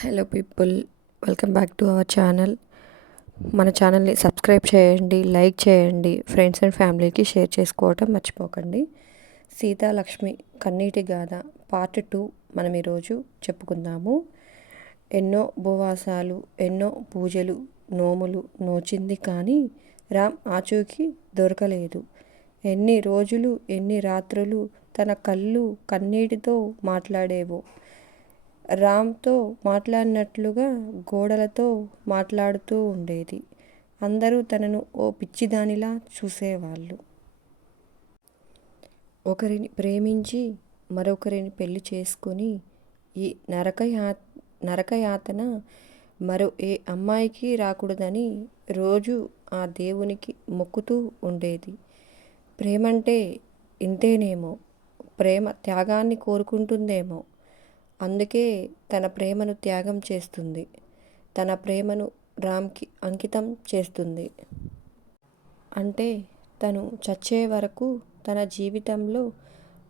Hello people welcome back to our channel. మన ఛానల్ని subscribe చేయండి లైక్ చేయండి ఫ్రెండ్స్ అండ్ ఫ్యామిలీకి షేర్ చేసుకోవటం మర్చిపోకండి. సీతాలక్ష్మి కన్నీటి గాథ పార్ట్ టూ మనం ఈరోజు చెప్పుకుందాము. ఎన్నో ఉపవాసాలు ఎన్నో పూజలు నోములు నోచింది కానీ రామ్ ఆచూకి దొరకలేదు. ఎన్ని రోజులు ఎన్ని రాత్రులు తన కళ్ళు కన్నీటితో మాట్లాడేవో. రామ్తో మాట్లాడినట్లుగా గోడలతో మాట్లాడుతూ ఉండేది. అందరూ తనను ఓ పిచ్చిదానిలా చూసేవాళ్ళు. ఒకరిని ప్రేమించి మరొకరిని పెళ్ళి చేసుకొని ఈ నరకయా నరకయాతన మరో ఏ అమ్మాయికి రాకూడదని రోజు ఆ దేవునికి మొక్కుతూ ఉండేది. ప్రేమంటే ఇంతేనేమో. ప్రేమ త్యాగాన్ని కోరుకుంటుందేమో. అందుకే తన ప్రేమను త్యాగం చేస్తుంది. తన ప్రేమను రామ్కి అంకితం చేస్తుంది. అంటే తను చచ్చే వరకు తన జీవితంలో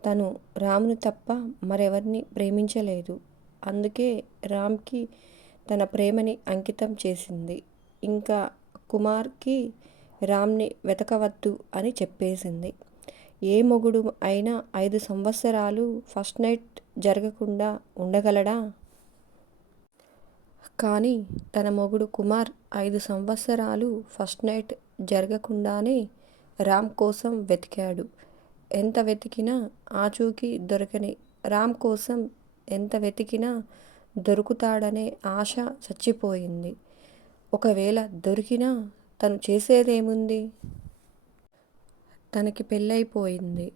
తను రామును తప్ప మరెవరిని ప్రేమించలేదు. అందుకే రామ్కి తన ప్రేమని అంకితం చేసింది. ఇంకా కుమార్కి రామ్ని వెతకవద్దు అని చెప్పేసింది. ఏ మొగుడు అయినా ఐదు సంవత్సరాలు ఫస్ట్ నైట్ జరగకుండా ఉండగలడా? కానీ తన మొగుడు కుమార్ ఐదు సంవత్సరాలు ఫస్ట్ నైట్ జరగకుండానే రామ్ కోసం వెతికాడు. ఎంత వెతికినా ఆచూకీ దొరకని. రామ్ కోసం ఎంత వెతికినా దొరుకుతాడనే ఆశ చచ్చిపోయింది. ఒకవేళ దొరికినా తను చేసేదేముంది? తనకి పెళ్ళైపోయింది.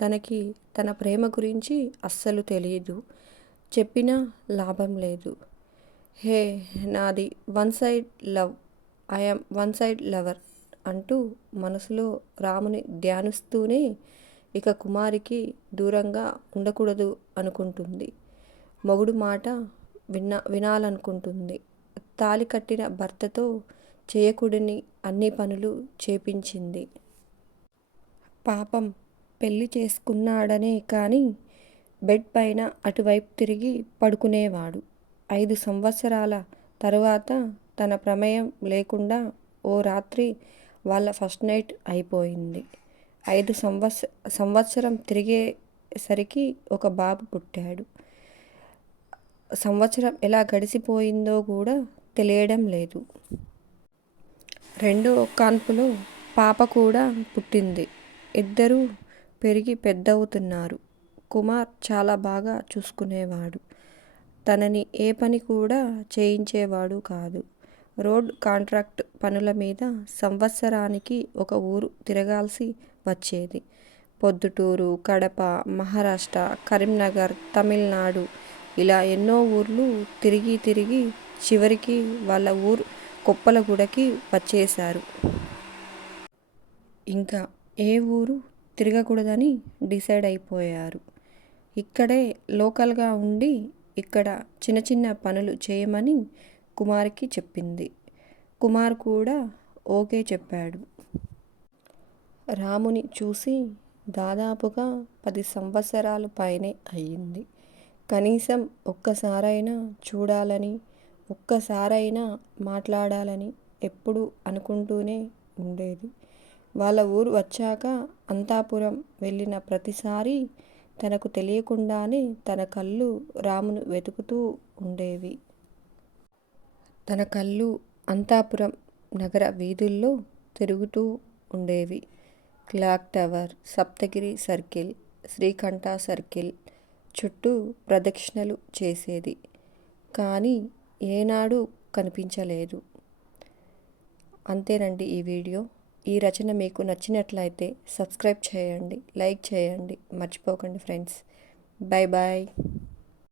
తనకి తన ప్రేమ గురించి అస్సలు తెలియదు చెప్పినా లాభం లేదు. హే నాది one side love I'm one side lover అంటూ మనసులో రాముని ధ్యానిస్తూనే ఇక కుమారికి దూరంగా ఉండకూడదు అనుకుంటుంది. మొగుడు మాట విన్న వినాలనుకుంటుంది. తాలి కట్టిన భర్తతో చేయకూడని అన్ని పనులు చేపించింది. పాపం పెళ్ళి చేసుకున్నాడనే కానీ బెడ్ పైన అటువైపు తిరిగి పడుకునేవాడు. ఐదు సంవత్సరాల తరువాత తన ప్రమేయం లేకుండా ఓ రాత్రి వాళ్ళ ఫస్ట్ నైట్ అయిపోయింది. ఐదు సంవత్స సంవత్సరం తిరిగేసరికి ఒక బాబు పుట్టాడు. సంవత్సరం ఎలా గడిచిపోయిందో కూడా తెలియడం లేదు. రెండో కాన్పులో పాప కూడా పుట్టింది. ఇద్దరూ పెరిగి పెద్దవుతున్నారు. కుమార్ చాలా బాగా చూసుకునేవాడు. తనని ఏ పని కూడా చేయించేవాడు కాదు. రోడ్ కాంట్రాక్ట్ పనుల మీద సంవత్సరానికి ఒక ఊరు తిరగాల్సి వచ్చేది. పొద్దుటూరు కడప మహారాష్ట్ర కరీంనగర్ తమిళనాడు ఇలా ఎన్నో ఊర్లు తిరిగి తిరిగి చివరికి వాళ్ళ ఊరు కొప్పలగూడకి వచ్చేశారు. ఇంకా ఏ ఊరు తిరగకూడదని డిసైడ్ అయిపోయారు. ఇక్కడే లోకల్గా ఉండి ఇక్కడ చిన్న చిన్న పనులు చేయమని కుమార్కి చెప్పింది. కుమార్ కూడా ఓకే చెప్పాడు. రాముని చూసి దాదాపుగా పది సంవత్సరాల పైనే అయ్యింది. కనీసం ఒక్కసారైనా చూడాలని ఒక్కసారైనా మాట్లాడాలని ఎప్పుడు అనుకుంటూనే ఉండేది. వాళ్ళ ఊరు వచ్చాక అంతాపురం వెళ్ళిన ప్రతిసారి తనకు తెలియకుండానే తన కళ్ళు రామును వెతుకుతూ ఉండేవి. తన కళ్ళు అంతాపురం నగర వీధుల్లో తిరుగుతూ ఉండేవి. Clock tower Saptagiri circle Srikanta circle చుట్టూ ప్రదక్షిణలు చేసేది. కానీ ఏనాడు కనిపించలేదు. అంతేనండి ఈ వీడియో. ఈ రచన మీకు నచ్చినట్లయితే సబ్స్క్రైబ్ చేయండి లైక్ చేయండి. మర్చిపోకండి ఫ్రెండ్స్. Bye bye